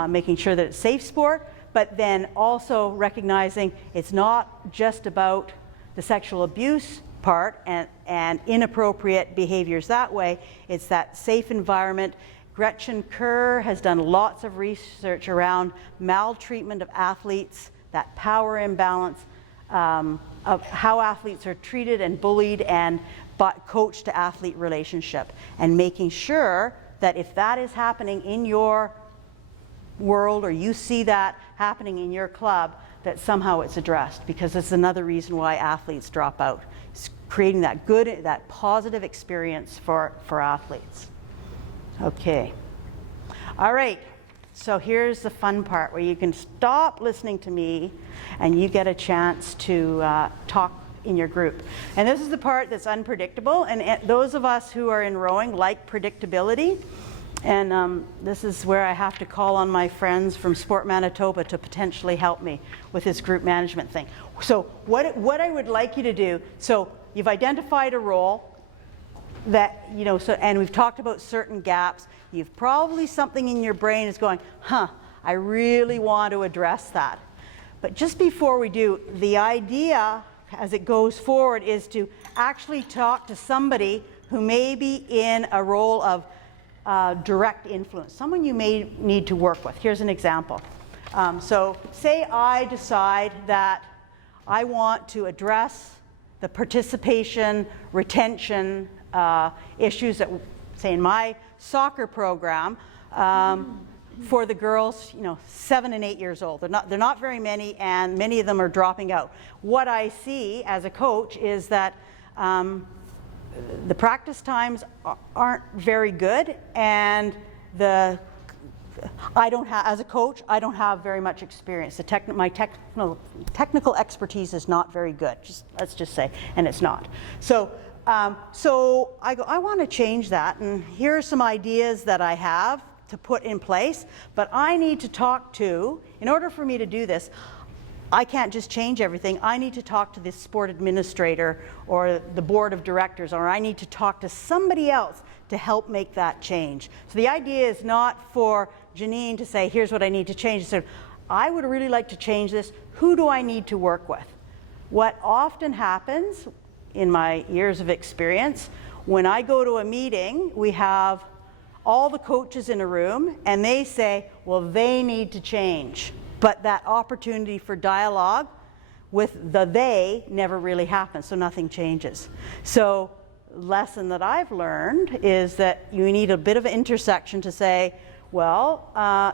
making sure that it's safe sport. but then also recognizing it's not just about the sexual abuse part and inappropriate behaviors that way. It's that safe environment. Gretchen Kerr has done lots of research around maltreatment of athletes, that power imbalance of how athletes are treated and bullied and coach to athlete relationship, and making sure that if that is happening in your world or you see that happening in your club, that somehow it's addressed, because it's another reason why athletes drop out. It's creating that good, that positive experience for athletes. Okay. All right. So here's the fun part where you can stop listening to me and you get a chance to talk in your group. And this is the part that's unpredictable, and those of us who are in rowing like predictability. And this is where I have to call on my friends from Sport Manitoba to potentially help me with this group management thing. So what I would like you to do, so you've identified a role that, you know, so, and we've talked about certain gaps. You've probably something in your brain is going, I really want to address that. But just before we do, the idea as it goes forward is to actually talk to somebody who may be in a role of direct influence, someone you may need to work with. Here's an example. So say I decide that I want to address the participation, retention issues that, say, in my soccer program for the girls, 7 and 8 years old. They're not very many, and many of them are dropping out. What I see as a coach is that the practice times aren't very good, and as a coach, I don't have very much experience. My technical expertise is not very good. Let's just say, and it's not. So I go, I want to change that, and here are some ideas that I have to put in place, but I need to talk to, in order for me to do this, I can't just change everything. I need to talk to the sport administrator or the board of directors, or I need to talk to somebody else to help make that change. So the idea is not for Janine to say, here's what I need to change. So I would really like to change this. Who do I need to work with? What often happens in my years of experience, when I go to a meeting, we have all the coaches in a room and they say, well, they need to change. But that opportunity for dialogue with the they never really happens, so nothing changes. So lesson that I've learned is that you need a bit of an intersection to say, well,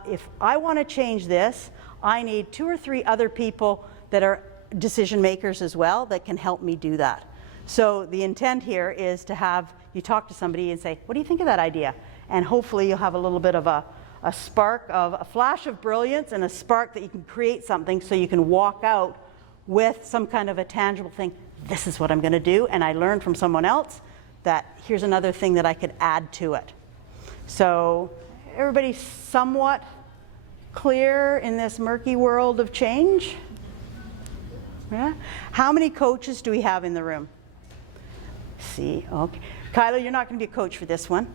if I want to change this, I need 2 or 3 other people that are decision makers as well that can help me do that. So the intent here is to have you talk to somebody and say, what do you think of that idea? And hopefully you'll have a little bit of a spark of a flash of brilliance and a spark that you can create something so you can walk out with some kind of a tangible thing. This is what I'm going to do, and I learned from someone else that here's another thing that I could add to it. So everybody somewhat clear in this murky world of change? Yeah? How many coaches do we have in the room? See, okay. Kyla, you're not going to be a coach for this one.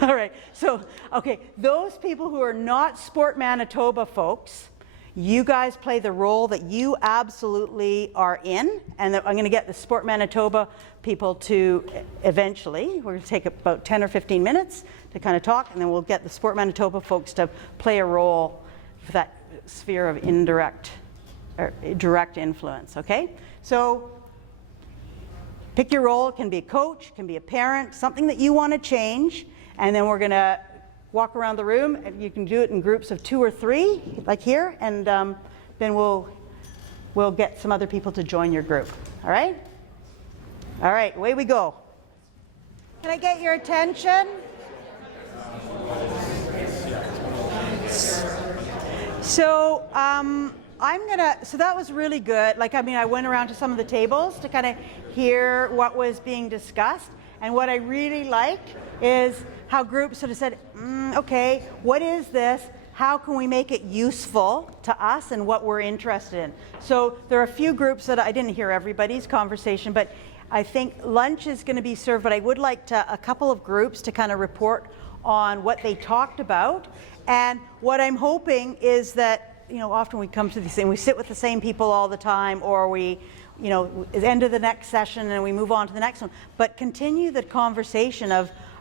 All right, so, okay, those people who are not Sport Manitoba folks, you guys play the role that you absolutely are in, and I'm going to get the Sport Manitoba people to eventually, we're going to take about 10 or 15 minutes to kind of talk, and then we'll get the Sport Manitoba folks to play a role for that sphere of indirect or direct influence, okay? So pick your role. It can be a coach, it can be a parent, something that you want to change, and then we're going to walk around the room, and you can do it in groups of 2 or 3, like here, and then we'll get some other people to join your group. All right? All right, away we go. Can I get your attention? So so that was really good. I went around to some of the tables to kind of hear what was being discussed. And what I really liked is how groups sort of said, okay, what is this? How can we make it useful to us and what we're interested in? So there are a few groups that I didn't hear everybody's conversation, but I think lunch is going to be served, but I would like a couple of groups to kind of report on what they talked about. And what I'm hoping is that often we come to these things, we sit with the same people all the time, or we, end of the next session and we move on to the next one. But continue the conversation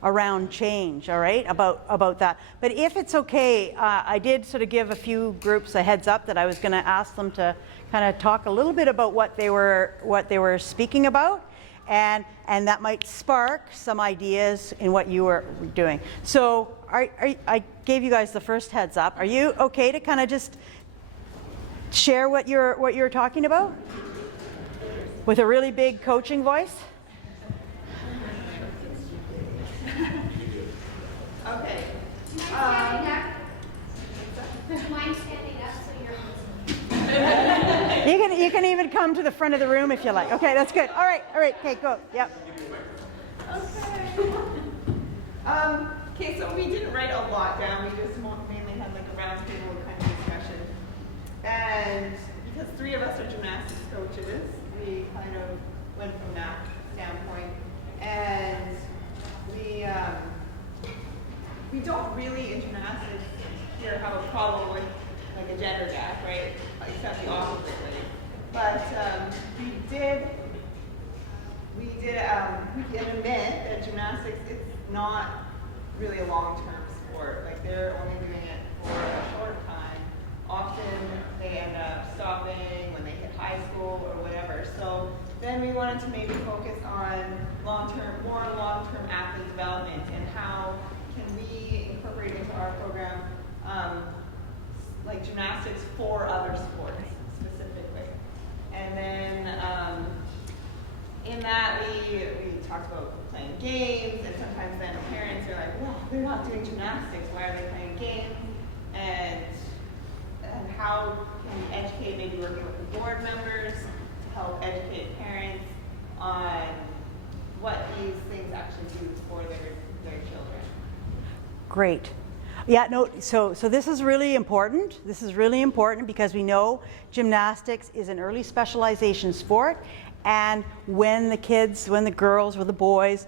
around change, all right, about that. But if it's okay, I did sort of give a few groups a heads up that I was going to ask them to kind of talk a little bit about what they were speaking about, and that might spark some ideas in what you were doing. So I gave you guys the first heads up. Are you okay to kind of just share what you're talking about with a really big coaching voice? Okay. Standing up. Mind standing up so you're You can even come to the front of the room if you like. Okay, that's good. All right, okay, go. Yep. Okay, so we didn't write a lot down. We just mainly had like a roundtable kind of discussion. And because 3 of us are gymnastics coaches, we kind of went from that standpoint. And we don't really in gymnastics here have a problem with like a gender gap, right? Except the opposite way. But we did admit that gymnastics is not really a long-term sport. Like they're only doing it for a short time. Often they end up stopping when they hit high school or whatever. So then we wanted to maybe focus on more long-term athlete development and how can we incorporate into our program like gymnastics for other sports specifically. And then in that we talked about playing games, and sometimes then parents are like, well, they're not doing gymnastics, why are they playing games? And how can we educate, maybe working with the board members to help educate parents on what these things actually do for their children. Great. Yeah, no, so this is really important. This is really important because we know gymnastics is an early specialization sport, and when the girls or the boys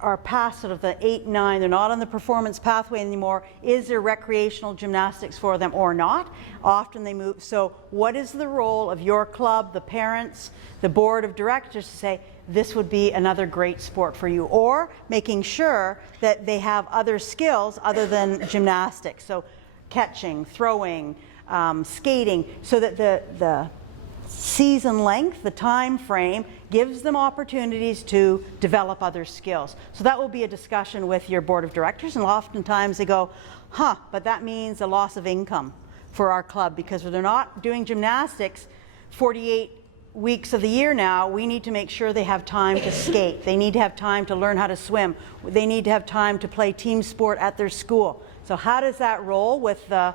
are past sort of the 8, 9, they're not on the performance pathway anymore, is there recreational gymnastics for them or not? Often they move. So what is the role of your club, the parents, the board of directors to say, this would be another great sport for you, or making sure that they have other skills other than gymnastics, so catching, throwing, skating, so that the season length, the time frame, gives them opportunities to develop other skills. So that will be a discussion with your board of directors, and oftentimes they go, but that means a loss of income for our club, because if they're not doing gymnastics 48 weeks of the year now, we need to make sure they have time to skate. They need to have time to learn how to swim. They need to have time to play team sport at their school. So how does that roll with the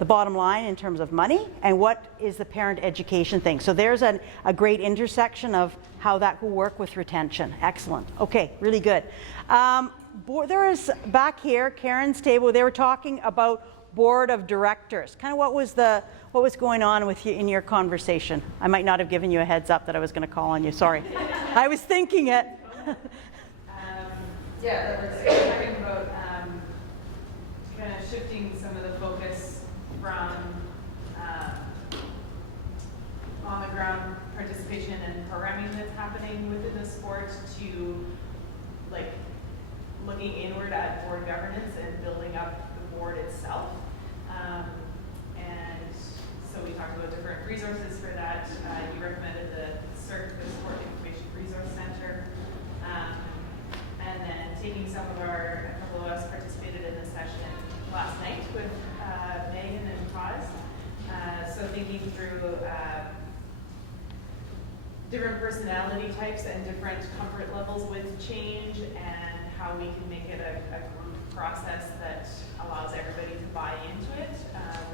bottom line in terms of money, and what is the parent education thing? So there's a great intersection of how that will work with retention. Excellent. Okay, really good. There is back here, Karen's table, they were talking about board of directors. Kind of what was going on with you in your conversation? I might not have given you a heads up that I was going to call on you. Sorry. I was thinking it. Yeah, we're talking about kind of shifting some of the focus from on the ground participation and programming that's happening within the sport to like looking inward at board governance and building up the board itself. And so we talked about different resources for that. You recommended the CIRC, the Sport Information Resource Center. And then taking a couple of us participated in this session last night with Megan and Paz. So thinking through different personality types and different comfort levels with change, and how we can make it a group process that allows everybody to buy into it,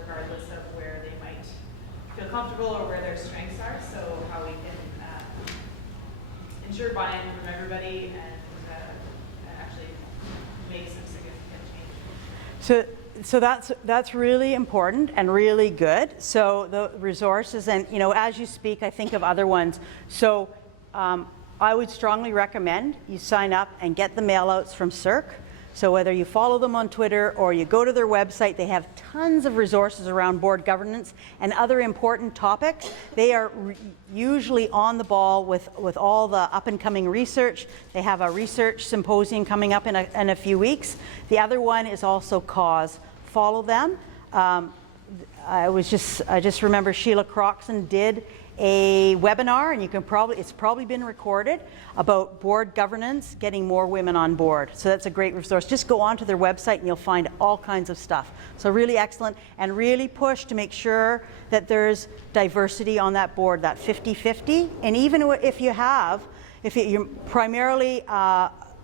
regardless of where they might feel comfortable or where their strengths are. So how we can ensure buy-in from everybody and actually make some significant change. So that's really important and really good. So the resources, and as you speak, I think of other ones. So I would strongly recommend you sign up and get the mail outs from CIRC. So whether you follow them on Twitter or you go to their website, they have tons of resources around board governance and other important topics. They are usually on the ball with all the up and coming research. They have a research symposium coming up in a few weeks. The other one is also Cause. Follow them. I just remember Sheila Croxon did a webinar, and it's probably been recorded, about board governance, getting more women on board. So that's a great resource. Just go onto their website and you'll find all kinds of stuff. So really excellent, and really push to make sure that there's diversity on that board, that 50-50. And even if you're primarily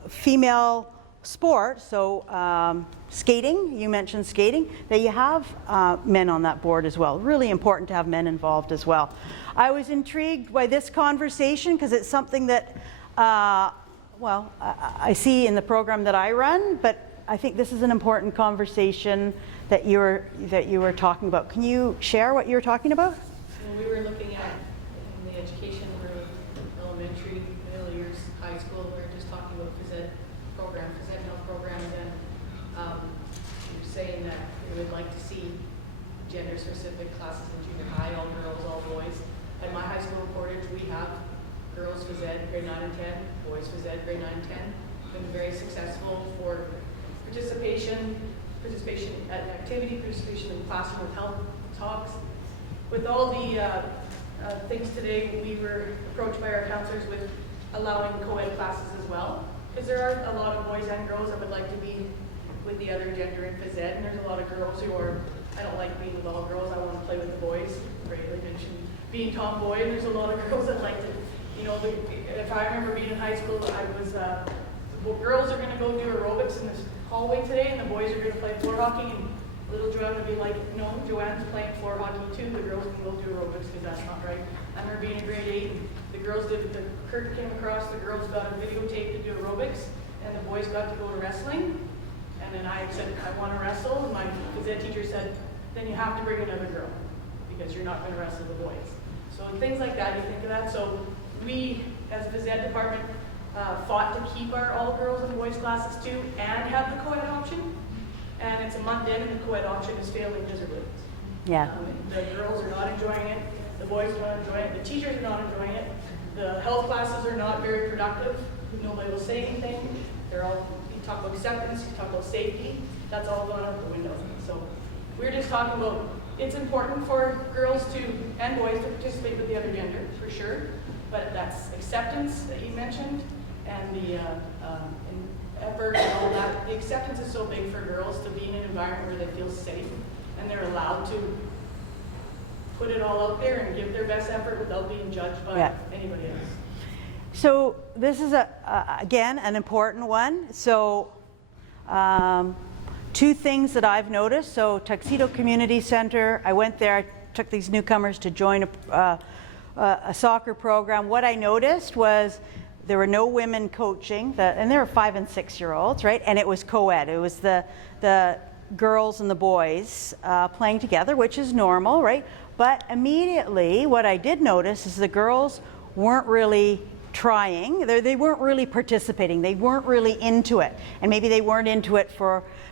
female sport, so skating, you mentioned skating, that you have men on that board as well. Really important to have men involved as well. I was intrigued by this conversation because it's something that, I see in the program that I run, but I think this is an important conversation that you were talking about. Can you share what you were talking about? So we were looking at in the education room, elementary, middle years, high school. We were just talking about phys ed health programs, and we were saying that we would like to see gender-specific classes in junior high, all girls, all boys. At my high school in Portage, we have girls phys ed grade 9 and 10, boys phys ed grade 9 and 10. Been very successful for participation at an activity, participation in classroom with health talks. With all the things today, we were approached by our counselors with allowing co-ed classes as well, because there are a lot of boys and girls that would like to be with the other gender in phys ed, and there's a lot of girls who are, I don't like being with all girls, I want to play with the boys. Rayleigh mentioned being tomboy, and there's a lot of girls that like to, if I remember being in high school, I was, the girls are going to go do aerobics in this hallway today, and the boys are going to play floor hockey, and little Joanne would be like, no, Joanne's playing floor hockey too, the girls can go do aerobics because that's not right. I remember being in grade 8, and the girls did, the curtain came across, the girls got a videotape to do aerobics, and the boys got to go to wrestling. And then I said, I want to wrestle, and my phys ed teacher said, then you have to bring another girl, because you're not going to wrestle the boys. So things like that, you think of that. So we, as a phys ed department, fought to keep our all girls and boys classes too, and have the co-ed option. And it's a month in, and the co-ed option is failing miserably. Yeah. The girls are not enjoying it, the boys are not enjoying it, the teachers are not enjoying it, the health classes are not very productive, nobody will say anything, you talk about acceptance, you talk about safety, that's all gone out the window. So we're just talking about, it's important for girls and boys to participate with the other gender, for sure, but that's acceptance that you mentioned, and the effort and all that. The acceptance is so big for girls to be in an environment where they feel safe and they're allowed to put it all out there and give their best effort without being judged by anybody else. So this is again an important one. So two things that I've noticed. So Tuxedo Community Center, I went there, I took these newcomers to join a soccer program. What I noticed was there were no women coaching, and there were 5 and 6 year olds, right? And it was co-ed. It was the girls and the boys playing together, which is normal, right? But immediately, what I did notice is the girls weren't really trying. They weren't really participating. They weren't really into it, and maybe they weren't into it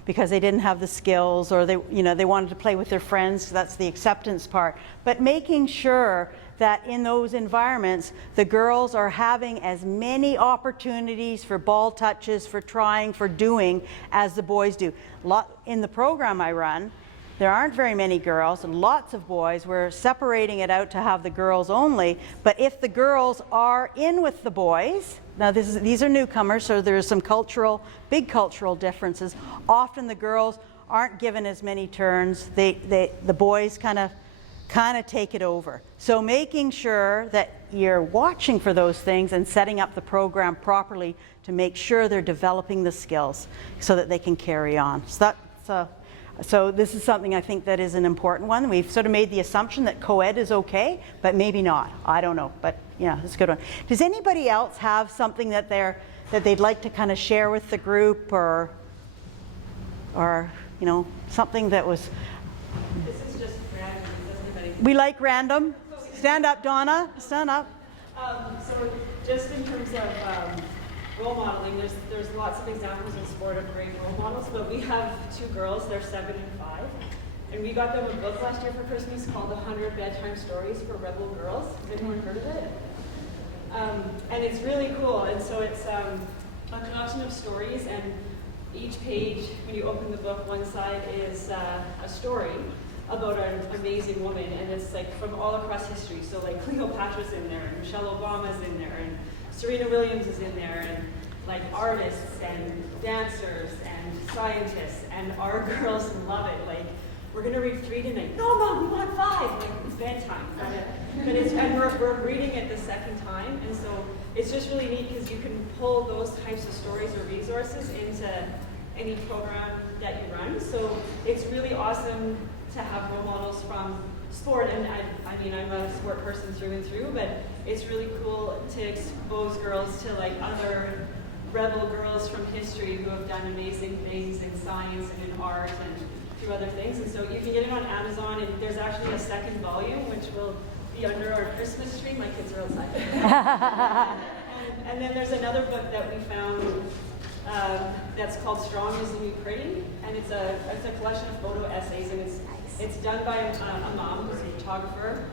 because they didn't have the skills, or they wanted to play with their friends. That's the acceptance part. But making sure that in those environments, the girls are having as many opportunities for ball touches, for trying, for doing, as the boys do. In the program I run, there aren't very many girls and lots of boys. We're separating it out to have the girls only, but if the girls are in with the boys, now these are newcomers, so there's some big cultural differences. Often the girls aren't given as many turns. The boys kind of take it over. So making sure that you're watching for those things and setting up the program properly to make sure they're developing the skills so that they can carry on. So this is something I think that is an important one. We've sort of made the assumption that co-ed is okay, but maybe not. I don't know, but yeah, it's a good one. Does anybody else have something that they'd like to kind of share with the group, or something that was? This is just random. We like random. Stand up, Donna. Stand up. So just in terms of role modeling, there's lots of examples in sport of great role models, but we have 2 girls, they're 7 and 5. And we got them a book last year for Christmas called 100 Bedtime Stories for Rebel Girls. Has anyone heard of it? And it's really cool. And so it's a collection of stories, and each page, when you open the book, one side is a story about an amazing woman, and it's like from all across history. So like Cleopatra's in there, and Michelle Obama's in there, and Serena Williams is in there, and like artists and dancers and scientists, and our girls love it. Like, we're gonna read 3 tonight. No, Mom, we want 5. Like, it's bedtime. But we're reading it the second time, and so it's just really neat because you can pull those types of stories or resources into any program that you run. So it's really awesome to have role models from sport, and I mean, I'm a sport person through and through, but it's really cool to expose girls to like other rebel girls from history who have done amazing things in science and in art and through other things. And so you can get it on Amazon, and there's actually a second volume which will be under our Christmas tree. My kids are outside. and then there's another book that we found that's called Strong is the New Pretty, and it's a collection of photo essays, and it's done by a mom who's a photographer,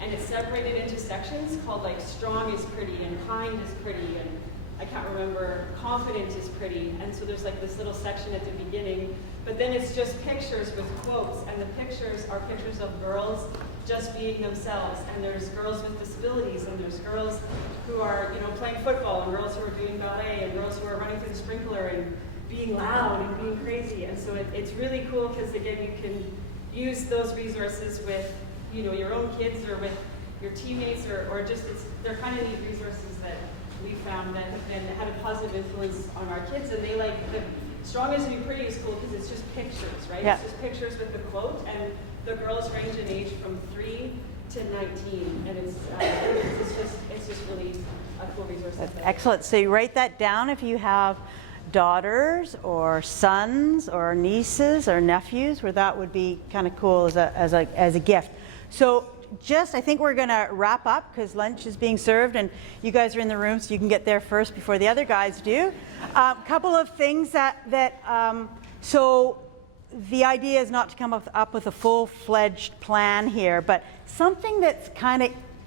and it's separated into sections called like Strong is Pretty and Kind is Pretty, and I can't remember, Confident is Pretty. And so there's like this little section at the beginning, but then it's just pictures with quotes, and the pictures are pictures of girls just being themselves, and there's girls with disabilities, and there's girls who are, you know, playing football, and girls who are doing ballet, and girls who are running through the sprinkler and being loud and being crazy. And so it's really cool because, again, you can use those resources with, you know, your own kids or with your teammates, or just they're kind of neat resources that we found that have had a positive influence on our kids. And they like the Strong is the New Pretty is cool because it's just pictures, right? Yeah. It's just pictures with the quote, and the girls range in age from 3 to 19, and it's just really a cool resource. That's excellent. So you write that down if you have daughters or sons or nieces or nephews, where that would be kind of cool as a gift. So I think we're going to wrap up because lunch is being served, and you guys are in the room, so you can get there first before the other guys do. Couple of things so the idea is not to come up with a full-fledged plan here, but something that's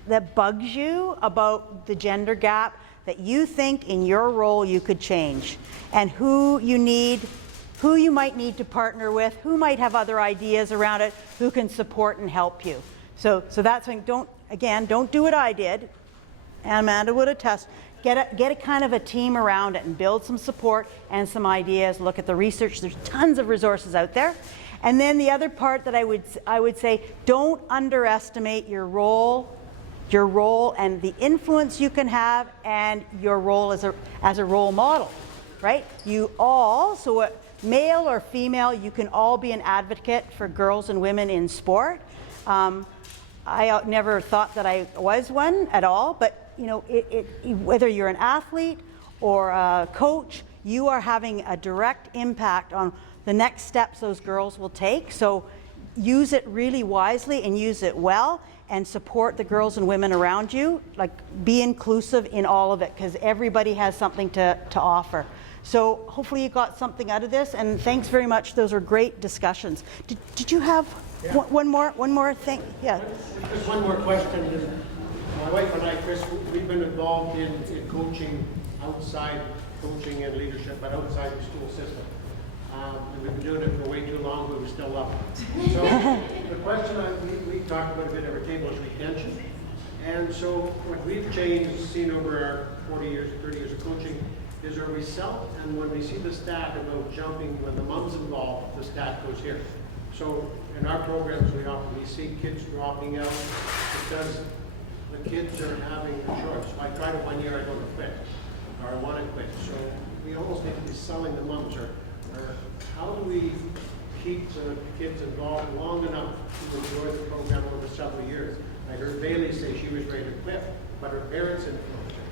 that bugs you about the gender gap that you think in your role you could change, and who you might need to partner with, who might have other ideas around it, who can support and help you. So that's when, don't do what I did. Amanda would attest. Get a kind of a team around it and build some support and some ideas. Look at the research. There's tons of resources out there. And then the other part that I would say, don't underestimate your role and the influence you can have, and your role as a role model, right? You all, so male or female, you can all be an advocate for girls and women in sport. I never thought that I was one at all, but you know, whether you're an athlete or a coach, you are having a direct impact on the next steps those girls will take. So use it really wisely and use it well, and support the girls and women around you. Like, be inclusive in all of it, because everybody has something to offer. So hopefully you got something out of this, and thanks very much. Those were great discussions. Did you have one more thing? Yeah. Just one more question. My wife and I, Chris, we've been involved in coaching, outside coaching and leadership, but outside the school system. And we've been doing it for way too long, but we still love it. So the question we talked about a bit at our table is retention. And so what we've seen over our 40 years, 30 years of coaching, is our result, and when we see the stat about jumping, when the mom's involved, the stat goes here. So in our programs, we see kids dropping out because the kids are having a choice. So I tried it one year, I don't quit, or I want to quit. So we almost need to be selling the moms, or how do we keep the kids involved long enough to enjoy the program over several years? I heard Bailey say she was ready to quit, but her parents influenced her.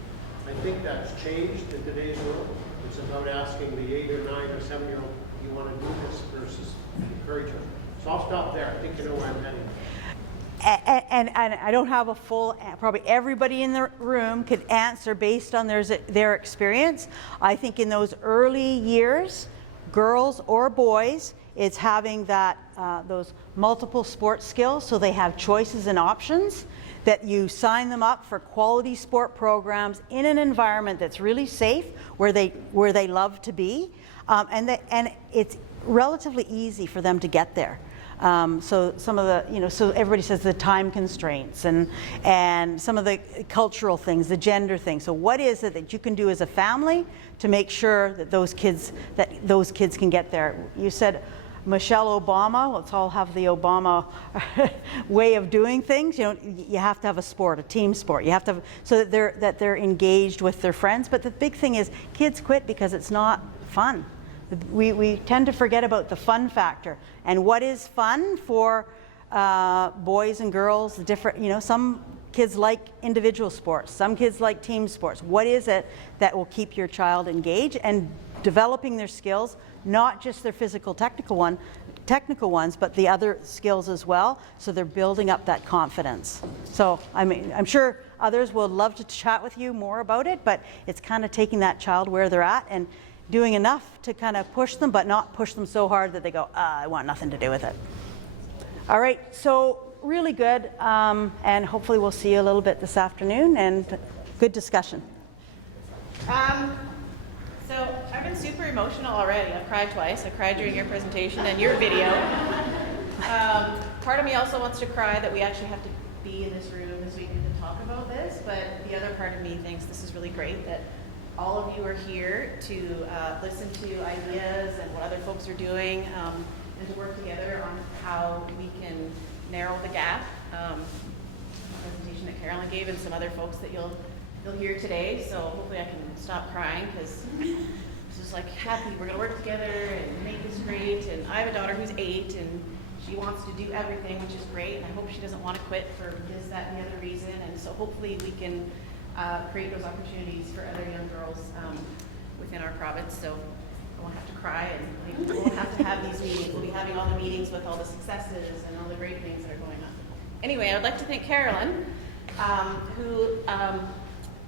I think that's changed in today's world. It's about asking the 8 or 9 or 7-year-old, you want to do this, versus encourage her. So I'll stop there. I think you know where I'm heading. and I don't have a full, probably everybody in the room could answer based on their experience. I think in those early years, girls or boys, it's having that those multiple sports skills, so they have choices and options, that you sign them up for quality sport programs in an environment that's really safe, where they love to be, and it's relatively easy for them to get there. So some of the, so everybody says the time constraints and some of the cultural things, the gender things. So what is it that you can do as a family to make sure that those kids can get there? You said Michelle Obama. Let's all have the Obama way of doing things. You have to have a sport, a team sport. You have to have, so that they're engaged with their friends. But the big thing is, kids quit because it's not fun. We tend to forget about the fun factor. And what is fun for boys and girls? Different. Some kids like individual sports. Some kids like team sports. What is it that will keep your child engaged and developing their skills? Not just their physical technical ones, but the other skills as well, so they're building up that confidence. So I'm sure others would love to chat with you more about it, but it's kind of taking that child where they're at and doing enough to kind of push them, but not push them so hard that they go, I want nothing to do with it. All right, so really good, and hopefully we'll see you a little bit this afternoon, and good discussion. So I've been super emotional already. I've cried twice. I cried during your presentation and your video. Part of me also wants to cry that we actually have to be in this room this week to talk about this, but the other part of me thinks this is really great that all of you are here to listen to ideas and what other folks are doing, and to work together on how we can narrow the gap. The presentation that Carolyn gave and some other folks that you'll hear today, so hopefully I can stop crying, because it's just like happy we're going to work together and make this great. And I have a daughter who's 8, and she wants to do everything, which is great, and I hope she doesn't want to quit for this, that, and the other reason. And so hopefully we can create those opportunities for other young girls within our province, so I won't have to cry, and we won't have to have these meetings. We'll be having all the meetings with all the successes and all the great things that are going on. Anyway, I would like to thank Carolyn, who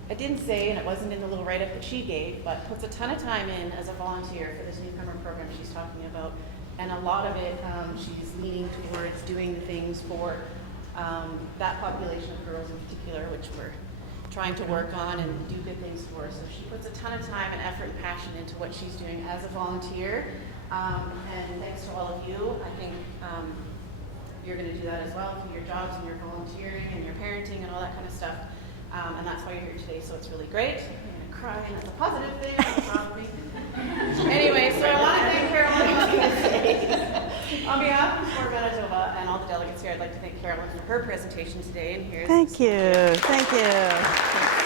I didn't say, and it wasn't in the little write-up that she gave, but puts a ton of time in as a volunteer for this newcomer program she's talking about. And a lot of it, she's leaning towards doing the things for that population of girls in particular, which we're trying to work on and do good things for. So she puts a ton of time and effort and passion into what she's doing as a volunteer. And thanks to all of you. I think you're going to do that as well through your jobs and your volunteering and your parenting and all that kind of stuff. And that's why you're here today, so it's really great. I'm going to cry, and that's a positive thing, probably. Anyway, so I want to thank Carolyn. On behalf of Sport Manitoba and all the delegates here, I'd like to thank Carolyn for her presentation today. And here's Thank you.